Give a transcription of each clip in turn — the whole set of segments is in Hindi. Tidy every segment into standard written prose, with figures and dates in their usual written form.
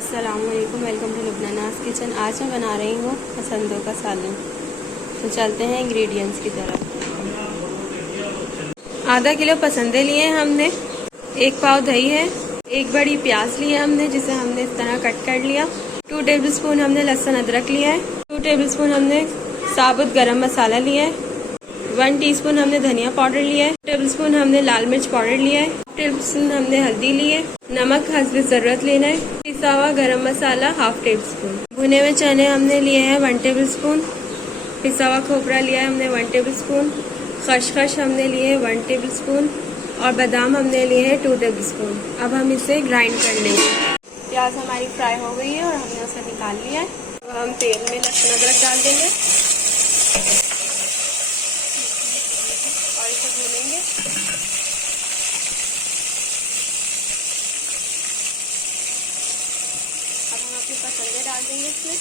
अस्सलाम वालेकुम, वेलकम टू लुबनानाज़ किचन। आज मैं बना रही हूँ पसंदों का सालन। तो चलते हैं इंग्रेडिएंट्स की तरफ। आधा किलो पसंदे लिए हैं हमने, 1 पाव दही है, 1 बड़ी प्याज ली है हमने जिसे हमने इस तरह कट कर लिया। 2 टेबलस्पून हमने लहसुन अदरक लिया है। 2 टेबलस्पून हमने साबुत गरम मसाला लिया है। 1 टीस्पून हमने धनिया पाउडर लिया है। 1 टेबलस्पून हमने लाल मिर्च पाउडर लिया है। 1 टेबलस्पून हमने हल्दी ली है। नमक हस्बे ज़रूरत लेना है। पिसा हुआ गरम मसाला 1/2 टेबलस्पून। भुने हुए चने हमने लिए हैं 1 टेबलस्पून। पिसा हुआ खोपरा लिया है हमने 1 टेबलस्पून। खसखस हमने लिए है 1 टेबलस्पून और बादाम हमने लिए हैं 2 टेबलस्पून। अब हम इसे ग्राइंड कर लेंगे। प्याज हमारी फ्राई हो गई है और हमने उसे निकाल लिया है। अब हम तेल में लहसुन अदरक डाल देंगे और इसे भूनेंगे। अब हम अपनी पसंदें डाल देंगे इसमें।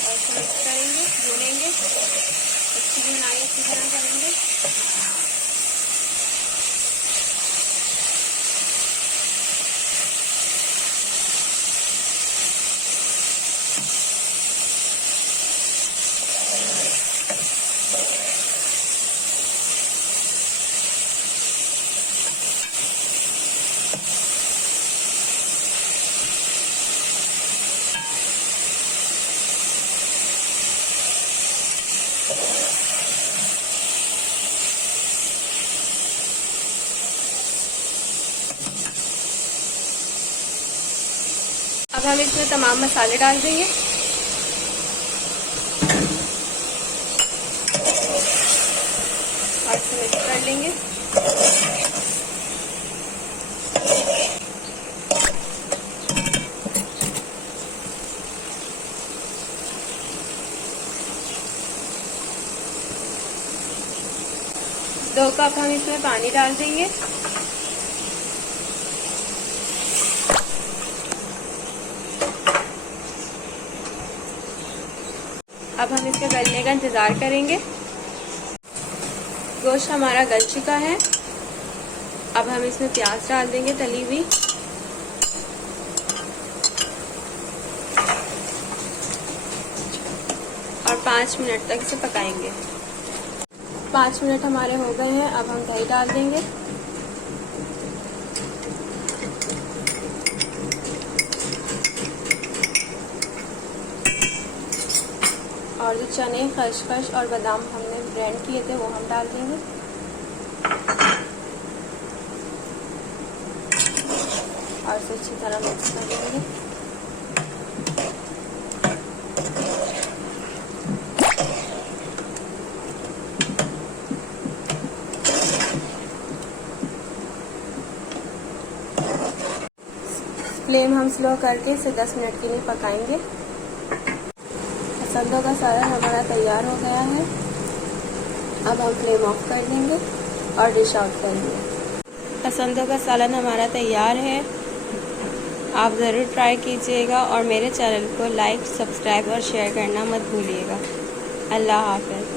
और इसे मिक्स करेंगे, भूनेंगे, अच्छी भुनाई अच्छी तरह करेंगे। अब हम इसमें तमाम मसाले डाल देंगे। और इसे मिक्स कर लेंगे। दो कप हम इसमें पानी डाल देंगे। अब हम इसके गलने का इंतज़ार करेंगे। गोश्त हमारा गल चुका है। अब हम इसमें प्याज डाल देंगे तली हुई। और 5 मिनट तक इसे पकाएंगे। 5 मिनट हमारे हो गए हैं। अब हम दही डाल देंगे। और जो चने, खसखस और बादाम हमने ग्राइंड किए थे वो हम डाल देंगे। और इसे अच्छी तरह मिक्स कर लेंगे। फ्लेम हम स्लो करके इसे 10 मिनट के लिए पकाएंगे। पसंदों का सालन हमारा तैयार हो गया है। अब हम फ्लेम ऑफ कर देंगे और डिश आउट करेंगे। पसंदों का सालन हमारा तैयार है। आप ज़रूर ट्राई कीजिएगा और मेरे चैनल को लाइक, सब्सक्राइब और शेयर करना मत भूलिएगा। अल्लाह हाफ़िज़।